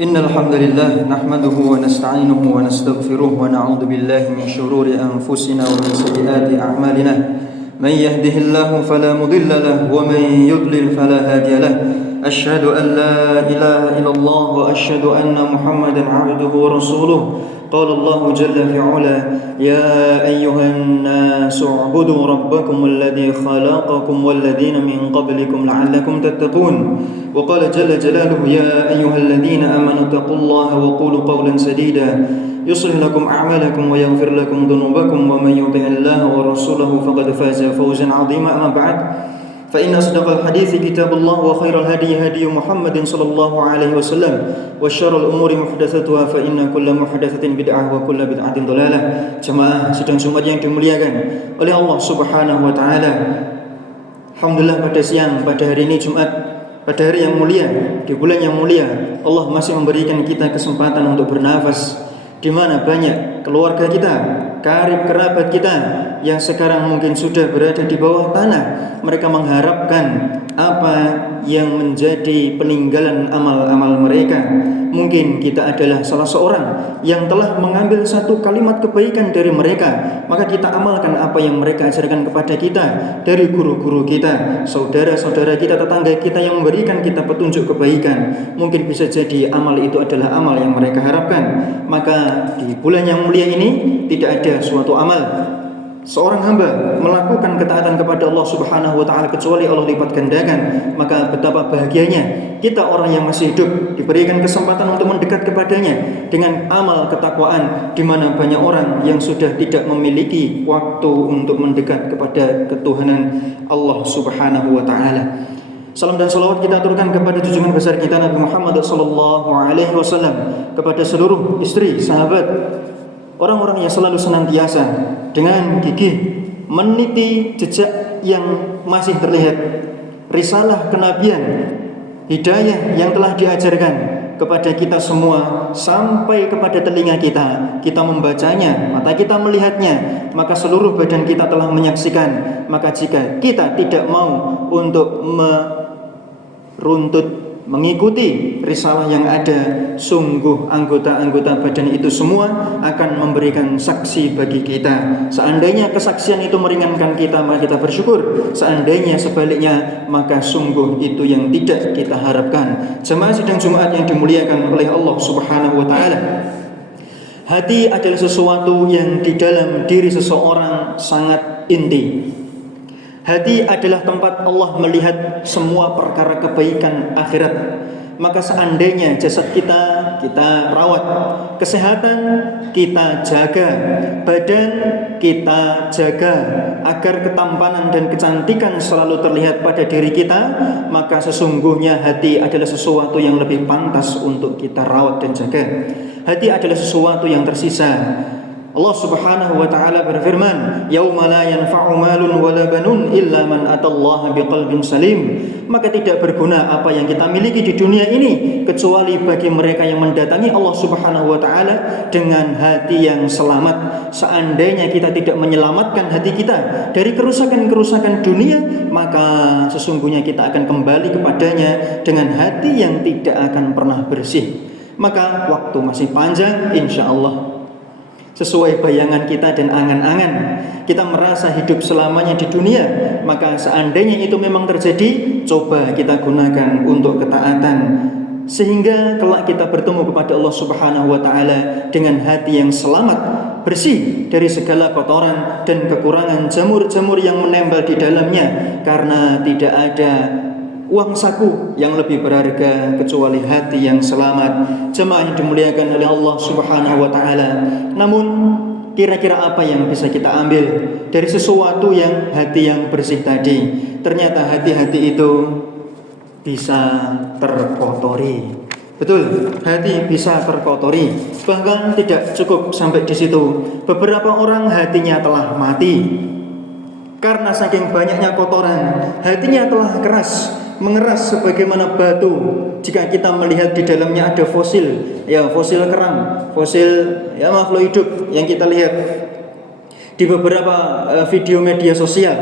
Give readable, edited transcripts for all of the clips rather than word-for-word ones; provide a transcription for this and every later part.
إن الحمد لله نحمده ونستعينه ونستغفره ونعوذ بالله من شرور أنفسنا ومن سيئات أعمالنا من يهده الله فلا مضل له ومن يضلل فلا هادي له أشهد أن لا إله إلا الله وأشهد أن محمدا عبده ورسوله قال الله جل في علا يا أيها الناس اعبدوا ربكم الذي خلقكم والذين من قبلكم لعلكم تتقون وقال جل جلاله يا أيها الذين آمنوا اتقوا الله وقولوا قولا سديدا يصلح لكم أعمالكم ويغفر لكم ذنوبكم ومن يطع الله ورسوله فقد فاز فوزا عظيما أما بعد فإن أصدق الحديث كتاب الله وخير الهدي هدي محمد صلى الله عليه وسلم وشر الأمور محدثاتها فإن كل محدثة بدعة وكل بدعة ضلالة. Jemaah sidang Jumat yang dimuliakan oleh Allah Subhanahu wa taala. Alhamdulillah pada hari ini Jumat, pada hari yang mulia, di bulan yang mulia, Allah masih memberikan kita kesempatan untuk bernafas, di mana banyak keluarga kita, karib kerabat kita yang sekarang mungkin sudah berada di bawah tanah. Mereka mengharapkan apa yang menjadi peninggalan amal-amal mereka. Mungkin kita adalah salah seorang yang telah mengambil satu kalimat kebaikan dari mereka, maka kita amalkan apa yang mereka ajarkan kepada kita dari guru-guru kita, saudara-saudara kita, tetangga kita yang memberikan kita petunjuk kebaikan. Mungkin bisa jadi amal itu adalah amal yang mereka harapkan. Maka di bulan yang mulia ini tidak ada suatu amal seorang hamba melakukan ketaatan kepada Allah Subhanahu wa taala kecuali Allah lipat gandakan. Maka betapa bahagianya kita orang yang masih hidup diberikan kesempatan untuk mendekat kepadanya dengan amal ketakwaan, di mana banyak orang yang sudah tidak memiliki waktu untuk mendekat kepada ketuhanan Allah Subhanahu wa taala. Salam dan salawat kita aturkan kepada junjungan besar kita Nabi Muhammad sallallahu alaihi wasallam, kepada seluruh istri, sahabat, orang-orang yang selalu senantiasa dengan gigih meniti jejak yang masih terlihat, risalah kenabian, hidayah yang telah diajarkan kepada kita semua sampai kepada telinga kita. Kita membacanya, mata kita melihatnya, maka seluruh badan kita telah menyaksikan. Maka jika kita tidak mau untuk mengikuti risalah yang ada, sungguh anggota-anggota badan itu semua akan memberikan saksi bagi kita. Seandainya kesaksian itu meringankan kita, maka kita bersyukur. Seandainya sebaliknya, maka sungguh itu yang tidak kita harapkan. Jemaah sidang Jumat yang dimuliakan oleh Allah Subhanahu wa taala, hati adalah sesuatu yang di dalam diri seseorang sangat inti. Hati adalah tempat Allah melihat semua perkara kebaikan akhirat. Maka seandainya jasad kita rawat, kesehatan kita jaga, badan kita jaga, agar ketampanan dan kecantikan selalu terlihat pada diri kita, maka sesungguhnya hati adalah sesuatu yang lebih pantas untuk kita rawat dan jaga. Hati adalah sesuatu yang tersisa. Allah Subhanahu wa taala berfirman, "Yauma la yanfa'u malun wala banun illa man atallaha biqalbin salim." Maka tidak berguna apa yang kita miliki di dunia ini kecuali bagi mereka yang mendatangi Allah Subhanahu wa taala dengan hati yang selamat. Seandainya kita tidak menyelamatkan hati kita dari kerusakan-kerusakan dunia, maka sesungguhnya kita akan kembali kepadanya dengan hati yang tidak akan pernah bersih. Maka waktu masih panjang, insyaallah. Sesuai bayangan kita dan angan-angan, kita merasa hidup selamanya di dunia. Maka seandainya itu memang terjadi, coba kita gunakan untuk ketaatan, sehingga kelak kita bertemu kepada Allah Subhanahu wa taala dengan hati yang selamat, bersih dari segala kotoran dan kekurangan jamur-jamur yang menempel di dalamnya. Karena tidak ada uang saku yang lebih berharga kecuali hati yang selamat. Jemaah yang dimuliakan oleh Allah Subhanahu wa taala. Namun kira-kira apa yang bisa kita ambil dari sesuatu yang hati yang bersih tadi? Ternyata hati-hati itu bisa terkotori. Betul, hati bisa terkotori. Bahkan tidak cukup sampai di situ. Beberapa orang hatinya telah mati karena saking banyaknya kotoran. Hatinya telah keras, mengeras sebagaimana batu. Jika kita melihat di dalamnya ada fosil, fosil kerang, fosil makhluk hidup yang kita lihat di beberapa video media sosial.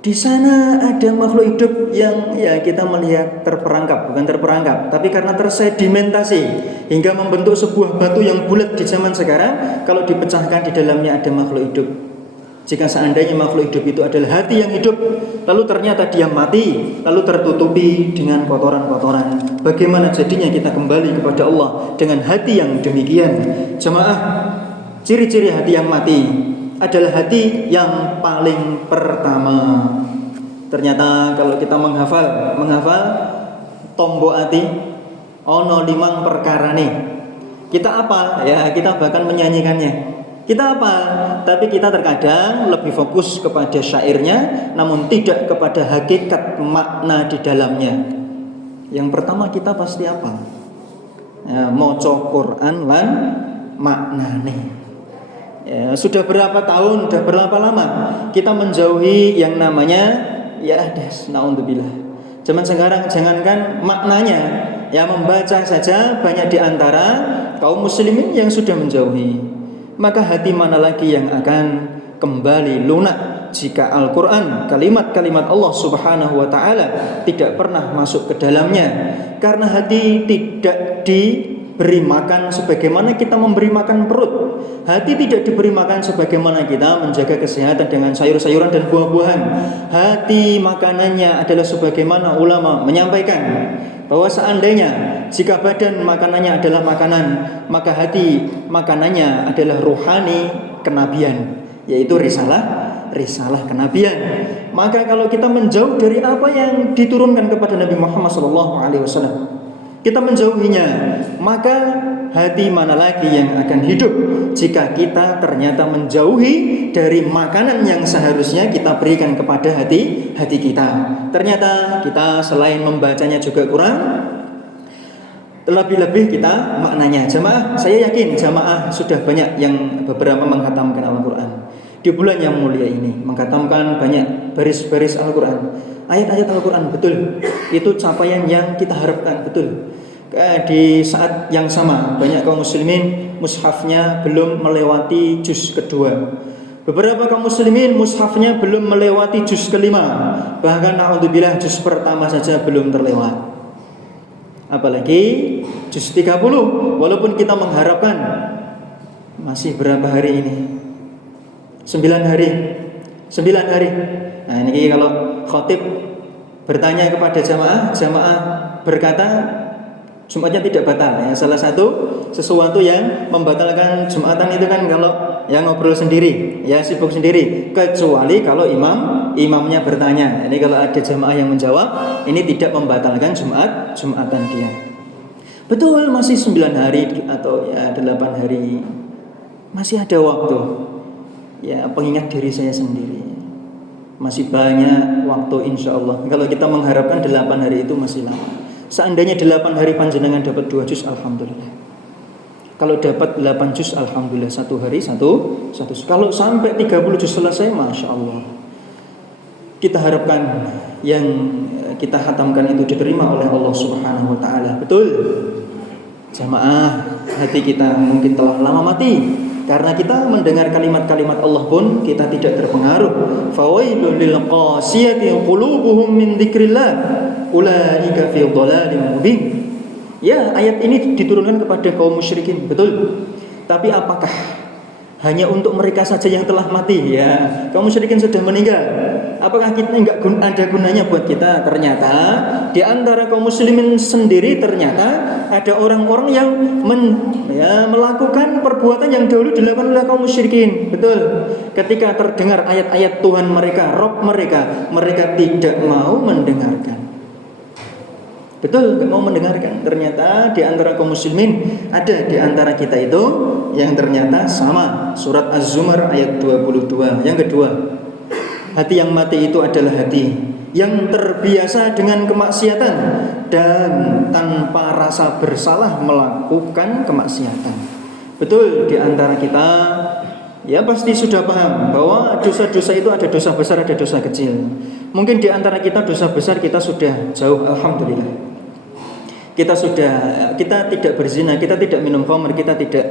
Di sana ada makhluk hidup yang ya kita melihat terperangkap, bukan terperangkap, tapi karena tersedimentasi hingga membentuk sebuah batu yang bulat di zaman sekarang. Kalau dipecahkan di dalamnya ada makhluk hidup. Jika seandainya makhluk hidup itu adalah hati yang hidup, lalu ternyata dia mati, lalu tertutupi dengan kotoran-kotoran, bagaimana jadinya kita kembali kepada Allah dengan hati yang demikian? Jemaah, ciri-ciri hati yang mati adalah hati yang paling pertama. Ternyata kalau kita menghafal tombo ati ono limang perkarane. Kita apal ya, kita bahkan menyanyikannya. Kita apal, tapi kita terkadang lebih fokus kepada syairnya namun tidak kepada hakikat makna di dalamnya. Yang pertama kita pasti apal. Ya, maca Quran lan maknane. Ya, sudah berapa tahun, sudah berapa lama kita menjauhi yang namanya ya naudzubillah. Zaman sekarang jangankan maknanya, ya membaca saja banyak di antara kaum muslimin yang sudah menjauhi. Maka hati mana lagi yang akan kembali lunak jika Al-Quran, kalimat-kalimat Allah Subhanahu wa ta'ala tidak pernah masuk ke dalamnya? Karena hati tidak diberi makan sebagaimana kita memberi makan perut. Hati tidak diberi makan sebagaimana kita menjaga kesehatan dengan sayur-sayuran dan buah-buahan. Hati makanannya adalah sebagaimana ulama menyampaikan, bahwa seandainya jika badan makanannya adalah makanan, maka hati makanannya adalah ruhani kenabian, yaitu risalah kenabian. Maka kalau kita menjauh dari apa yang diturunkan kepada Nabi Muhammad SAW, kita menjauhinya, maka hati mana lagi yang akan hidup jika kita ternyata menjauhi dari makanan yang seharusnya kita berikan kepada hati kita. Ternyata kita selain membacanya juga kurang, lebih-lebih kita maknanya. Jamaah, saya yakin jamaah sudah banyak yang beberapa menghatamkan Al-Quran di bulan yang mulia ini, menghatamkan banyak baris-baris Al-Quran, ayat-ayat Al-Quran. Betul, itu capaian yang kita harapkan. Betul. Di saat yang sama banyak kaum muslimin mushafnya belum melewati juz kedua. Beberapa kaum muslimin mushafnya belum melewati juz kelima. Bahkan naudzubillah juz pertama saja belum terlewat, apalagi juz 30. Walaupun kita mengharapkan masih berapa hari ini? 9 hari. Nah ini kalau khatib bertanya kepada jamaah berkata Jumatnya tidak batal ya. Salah satu sesuatu yang membatalkan Jumatan itu kan kalau yang ngobrol sendiri, ya sibuk sendiri, kecuali kalau imamnya bertanya. Ini kalau ada jamaah yang menjawab, ini tidak membatalkan Jumatan dia. Betul, masih 9 hari atau ya 8 hari. Masih ada waktu. Ya, pengingat diri saya sendiri. Masih banyak waktu insyaallah. Kalau kita mengharapkan 8 hari itu masih lama. Seandainya 8 hari panjenengan dapat 2 juz, alhamdulillah. Kalau dapat 8 juz, alhamdulillah. 1 hari satu. Kalau sampai 30 juz selesai, masya Allah. Kita harapkan yang kita khatamkan itu diterima oleh Allah Subhanahu wa ta'ala. Betul. Jamaah, hati kita mungkin telah lama mati karena kita mendengar kalimat-kalimat Allah pun kita tidak terpengaruh. Fawailul lil qasiyati qulubuhum min dzikrillah ulaika fi dhalalin mubin. Ya, ayat ini diturunkan kepada kaum musyrikin, betul. Tapi apakah hanya untuk mereka saja yang telah mati? Ya, kaum musyrikin sudah meninggal. Apakah kita enggak ada gunanya buat kita? Ternyata di antara kaum muslimin sendiri ternyata ada orang-orang yang melakukan perbuatan yang dahulu dilakukan oleh kaum musyrikin. Betul. Ketika terdengar ayat-ayat Tuhan mereka, Rabb mereka tidak mau mendengarkan. Betul, tidak mau mendengarkan. Ternyata di antara kaum muslimin ada di antara kita itu yang ternyata sama. Surat Az-Zumar ayat 22. Yang kedua, hati yang mati itu adalah hati yang terbiasa dengan kemaksiatan dan tanpa rasa bersalah melakukan kemaksiatan. Betul, di antara kita ya pasti sudah paham bahwa dosa-dosa itu ada dosa besar, ada dosa kecil. Mungkin di antara kita dosa besar kita sudah jauh, alhamdulillah. Kita tidak berzina, kita tidak minum khamr, kita tidak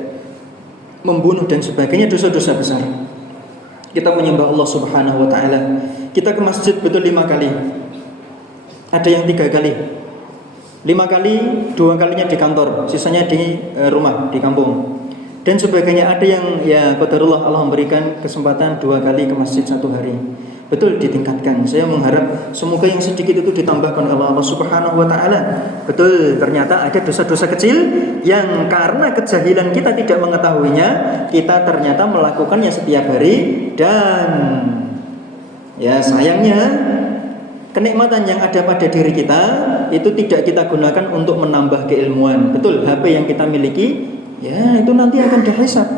membunuh dan sebagainya, dosa-dosa besar. Kita menyembah Allah Subhanahu wa ta'ala, Kita ke masjid betul 5 kali. Ada yang 3 kali. 5 kali, 2 kalinya di kantor, sisanya di rumah, di kampung. Dan sebagainya. Ada yang ya qadarullah Allah memberikan kesempatan 2 kali ke masjid 1 hari. Betul ditingkatkan. Saya mengharap semoga yang sedikit itu ditambahkan oleh Allah Subhanahu wa taala. Betul, ternyata ada dosa-dosa kecil yang karena kejahilan kita tidak mengetahuinya, kita ternyata melakukannya setiap hari. Dan ya sayangnya kenikmatan yang ada pada diri kita itu tidak kita gunakan untuk menambah keilmuan. Betul, HP yang kita miliki ya itu nanti akan dihisab.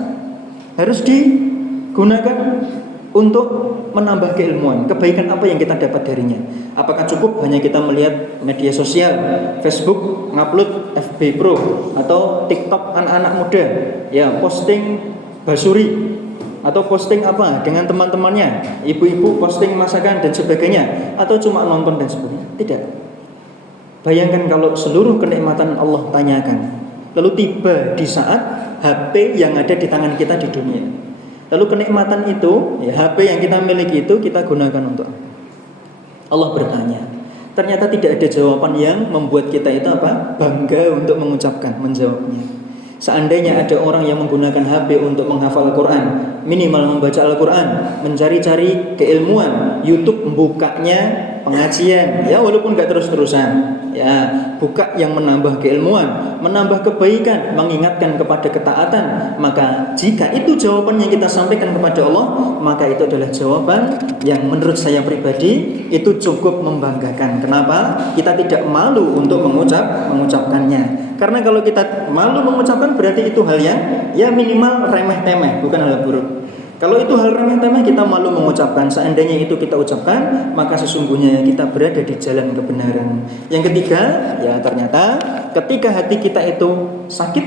Harus digunakan untuk menambah keilmuan. Kebaikan apa yang kita dapat darinya? Apakah cukup hanya kita melihat media sosial, Facebook, ngupload FB Pro atau TikTok anak-anak muda, ya posting basuri atau posting apa dengan teman-temannya, ibu-ibu posting masakan dan sebagainya, atau cuma nonton dan sebagainya? Tidak. Bayangkan kalau seluruh kenikmatan Allah tanyakan, lalu tiba di saat HP yang ada di tangan kita di dunia. Lalu kenikmatan itu, ya, HP yang kita miliki itu kita gunakan untuk Allah bertanya. Ternyata tidak ada jawaban yang membuat kita itu apa? Bangga untuk menjawabnya. Seandainya ada orang yang menggunakan HP untuk menghafal Al-Quran, minimal membaca Al-Quran, mencari-cari keilmuan, YouTube bukanya pengajian, ya walaupun gak terus-terusan, ya buka yang menambah keilmuan, menambah kebaikan, mengingatkan kepada ketaatan, maka jika itu jawaban yang kita sampaikan kepada Allah, maka itu adalah jawaban yang menurut saya pribadi itu cukup membanggakan. Kenapa? Kita tidak malu untuk mengucapkannya. Karena kalau kita malu mengucapkan berarti itu hal yang ya minimal remeh-temeh, bukan hal buruk. Kalau itu hal remeh-temeh kita malu mengucapkan, seandainya itu kita ucapkan, maka sesungguhnya kita berada di jalan kebenaran. Yang ketiga, ya ternyata ketika hati kita itu sakit,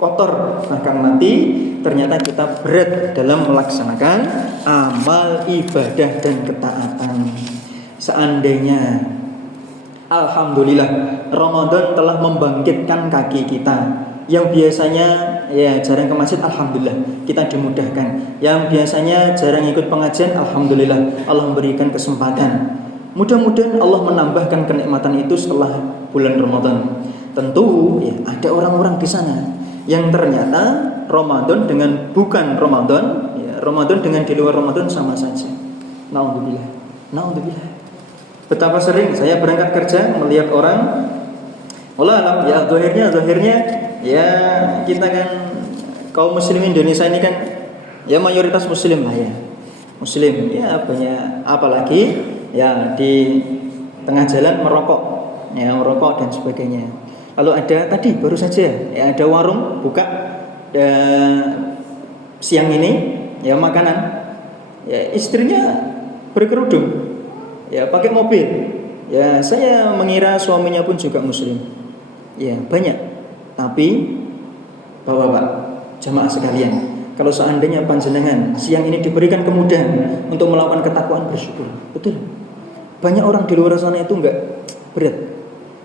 kotor, bahkan mati, ternyata kita berat dalam melaksanakan amal ibadah dan ketaatan. Seandainya alhamdulillah Ramadan telah membangkitkan kaki kita. Yang biasanya ya jarang ke masjid, alhamdulillah kita dimudahkan. Yang biasanya jarang ikut pengajian, alhamdulillah Allah memberikan kesempatan. Mudah-mudahan Allah menambahkan kenikmatan itu setelah bulan Ramadan. Tentu ya ada orang-orang di sana yang ternyata Ramadan dengan bukan Ramadan, ya, Ramadan dengan di luar Ramadan sama saja. Naudzubillah. Betapa sering saya berangkat kerja melihat orang, wallah alam ya zahirnya ya kita kan kaum muslim Indonesia ini kan ya mayoritas muslim lah ya. Muslim ya banyak, apalagi ya di tengah jalan merokok dan sebagainya. Lalu ada tadi baru saja ya ada warung buka siang ini ya makanan, ya istrinya berkerudung, ya pakai mobil. Ya saya mengira suaminya pun juga muslim. Ya banyak. Tapi Bapak-bapak, jamaah sekalian, kalau seandainya panjenengan siang ini diberikan kemudahan untuk melakukan ketakwaan, bersyukur. Betul. Banyak orang di luar sana itu enggak berat,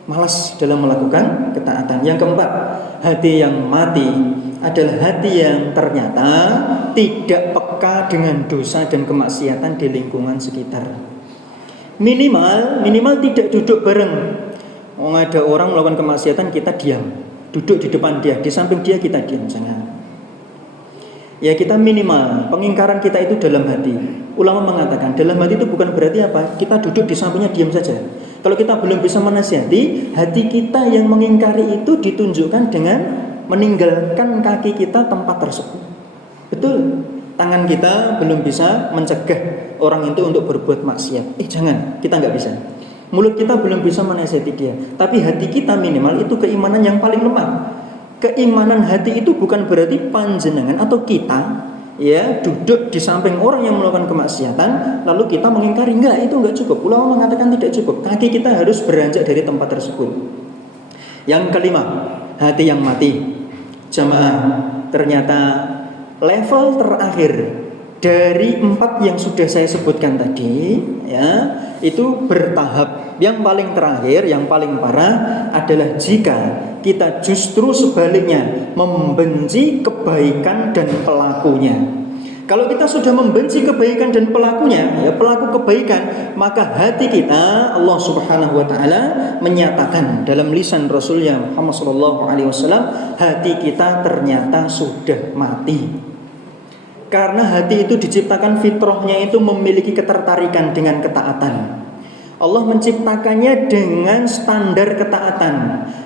malas dalam melakukan ketaatan. Yang keempat, hati yang mati adalah hati yang ternyata tidak peka dengan dosa dan kemaksiatan di lingkungan sekitar. Minimal tidak duduk bareng. Ada orang melakukan kemaksiatan, kita diam. Duduk di depan dia, di samping dia kita diam, jangan. Ya kita minimal pengingkaran kita itu dalam hati. Ulama mengatakan dalam hati itu bukan berarti apa? Kita duduk di sampingnya diam saja. Kalau kita belum bisa menasihati, hati kita yang mengingkari itu ditunjukkan dengan meninggalkan kaki kita tempat tersebut. Betul. Tangan kita belum bisa mencegah orang itu untuk berbuat maksiat. Jangan, kita nggak bisa. Mulut kita belum bisa menasihati dia, tapi hati kita minimal itu keimanan yang paling lemah. Keimanan hati itu bukan berarti panjenengan atau kita ya duduk di samping orang yang melakukan kemaksiatan lalu kita mengingkari. Itu enggak cukup. Ulama mengatakan tidak cukup. Kaki kita harus beranjak dari tempat tersebut. Yang kelima, hati yang mati. Jamaah, ternyata level terakhir dari 4 yang sudah saya sebutkan tadi ya, itu bertahap. Yang paling terakhir, yang paling parah adalah jika kita justru sebaliknya membenci kebaikan dan pelakunya. Kalau kita sudah membenci kebaikan dan pelakunya, ya pelaku kebaikan, maka hati kita, Allah Subhanahu wa taala menyatakan dalam lisan Rasulnya Muhammad sallallahu alaihi wasallam, hati kita ternyata sudah mati. Karena hati itu diciptakan fitrahnya itu memiliki ketertarikan dengan ketaatan. Allah menciptakannya dengan standar ketaatan.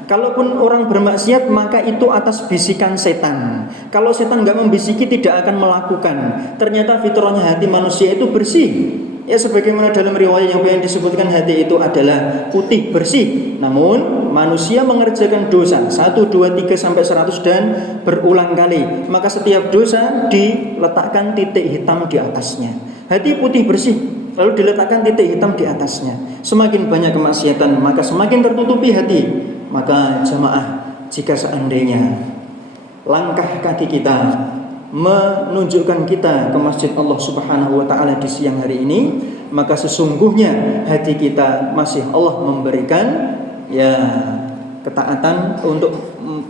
Kalaupun orang bermaksiat, maka itu atas bisikan setan. Kalau setan nggak membisiki, tidak akan melakukan. Ternyata fitrahnya hati manusia itu bersih. Ya sebagaimana dalam riwayat yang disebutkan, hati itu adalah putih bersih. Namun manusia mengerjakan dosa 1, 2, 3 sampai 100 dan berulang kali. Maka setiap dosa diletakkan titik hitam di atasnya. Hati putih bersih, lalu diletakkan titik hitam di atasnya. Semakin banyak kemaksiatan, maka semakin tertutupi hati. Maka jamaah, jika seandainya langkah kaki kita menunjukkan kita ke masjid Allah Subhanahu wa taala di siang hari ini, maka sesungguhnya hati kita masih Allah memberikan ya ketaatan, untuk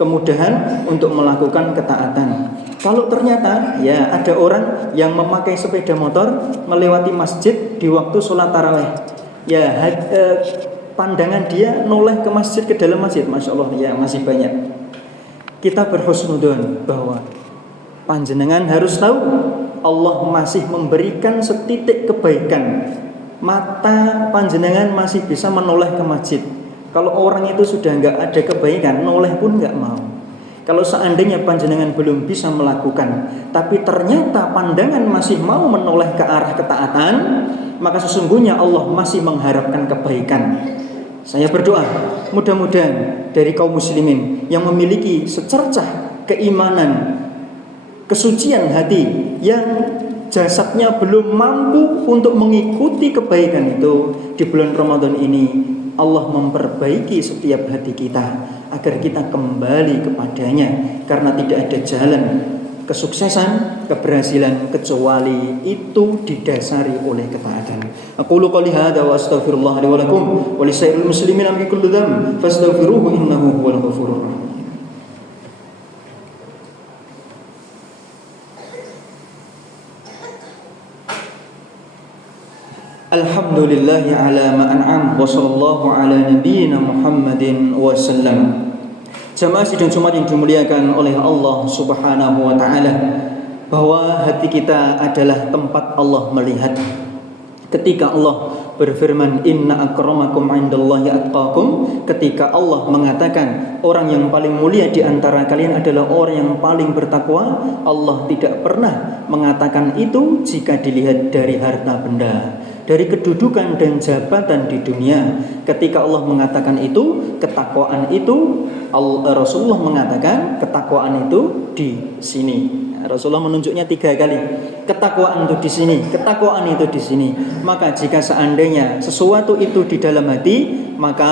kemudahan untuk melakukan ketaatan. Kalau ternyata ya ada orang yang memakai sepeda motor melewati masjid di waktu sholat tarawih, ya pandangan dia noleh ke masjid, ke dalam masjid, masya Allah ya masih banyak. Kita berhusnudzon bahwa panjenengan harus tahu Allah masih memberikan setitik kebaikan. Mata panjenengan masih bisa menoleh ke masjid. Kalau orang itu sudah nggak ada kebaikan, noleh pun nggak mau. Kalau seandainya panjenengan belum bisa melakukan, tapi ternyata pandangan masih mau menoleh ke arah ketaatan, maka sesungguhnya Allah masih mengharapkan kebaikan. Saya berdoa, mudah-mudahan dari kaum muslimin yang memiliki secercah keimanan, kesucian hati, yang jasadnya belum mampu untuk mengikuti kebaikan itu, di bulan Ramadan ini Allah memperbaiki setiap hati kita agar kita kembali kepadanya, karena tidak ada jalan kesuksesan, keberhasilan kecuali itu didasari oleh ketaatan. Aqulu qouli hadza wa astaghfirullah li wa lakum wa lisairil muslimin min kulli dzamb fastaghfiruhu innahu huwal ghafurur rahim. Alhamdulillahi ala ma an'am wa sallallahu ala nabiyyina Muhammadin wa sallam. Jamaah sidang Jumat yang dimuliakan oleh Allah Subhanahu wa taala, bahwa hati kita adalah tempat Allah melihat. Ketika Allah berfirman, inna akramakum indallahi atqakum, ketika Allah mengatakan orang yang paling mulia di antara kalian adalah orang yang paling bertakwa, Allah tidak pernah mengatakan itu jika dilihat dari harta benda, dari kedudukan dan jabatan di dunia. Ketika Allah mengatakan itu, ketakwaan itu, Rasulullah mengatakan ketakwaan itu di sini. Rasulullah menunjuknya 3 kali. Ketakwaan itu di sini, ketakwaan itu di sini. Maka jika seandainya sesuatu itu di dalam hati, maka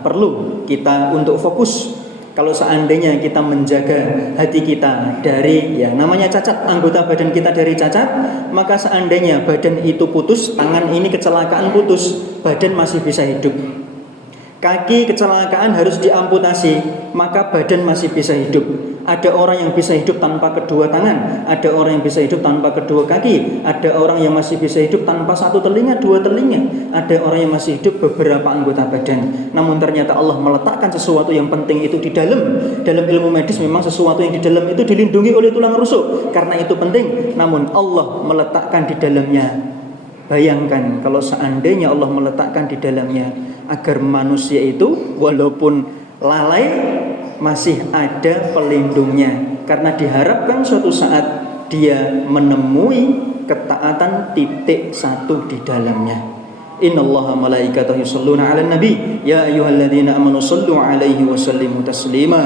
perlu kita untuk fokus. Kalau seandainya kita menjaga hati kita dari yang namanya cacat, anggota badan kita dari cacat, maka seandainya badan itu putus, tangan ini kecelakaan putus, badan masih bisa hidup. Kaki kecelakaan harus diamputasi, maka badan masih bisa hidup. Ada orang yang bisa hidup tanpa kedua tangan, ada orang yang bisa hidup tanpa kedua kaki, ada orang yang masih bisa hidup tanpa 1 telinga, 2 telinga, ada orang yang masih hidup beberapa anggota badan. Namun ternyata Allah meletakkan sesuatu yang penting itu di dalam. Dalam ilmu medis memang sesuatu yang di dalam itu dilindungi oleh tulang rusuk, karena itu penting. Namun Allah meletakkan di dalamnya. Bayangkan kalau seandainya Allah meletakkan di dalamnya agar manusia itu walaupun lalai masih ada pelindungnya, karena diharapkan suatu saat dia menemui ketaatan titik 1 di dalamnya. Innallaha malaikatahu yusholluna 'alan nabi ya ayyuhalladzina amanu shallu 'alaihi wa sallimu taslima.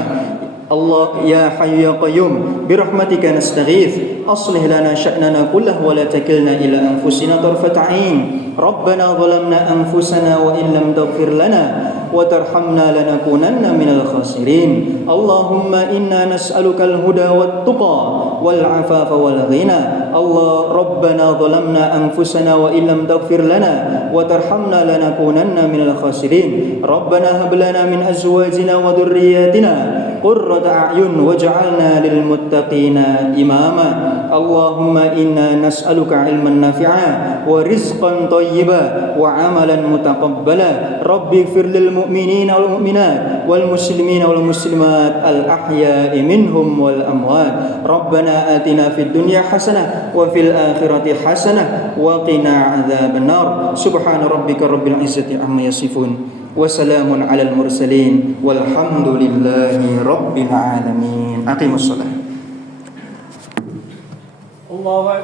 Allah ya hayyu ya qayyum birahmatika nastaghits aslih lana sya'nana kullahu wa la takilna ila anfusina tarfata 'ain. Rabbana zalamna anfusana wa in lam taghfir lana wa tarhamna lanakunanna minal khasirin. Allahumma inna nas'aluka al-huda wat tuqa والعفاف والغنى الله ربنا ظلمنا أنفسنا وإن لم تغفر لنا وترحمنا لنكونن من الخاسرين ربنا هب لنا من أزواجنا وذرياتنا قرة أعين واجعلنا للمتقين إماما اللهم إنا نسألك علما نافعا ورزقا طيبا وعملا متقبلا ربي اغفر للمؤمنين والمؤمنات والمسلمين والمسلمات الأحياء منهم والأموات ربنا آتنا في الدنيا حسنة وفي الآخرة حسنة وقنا عذاب النار سبحان ربك رب العزة عما يصفون وسلام على المرسلين والحمد لله رب العالمين أقيموا الصلاة الله أكبر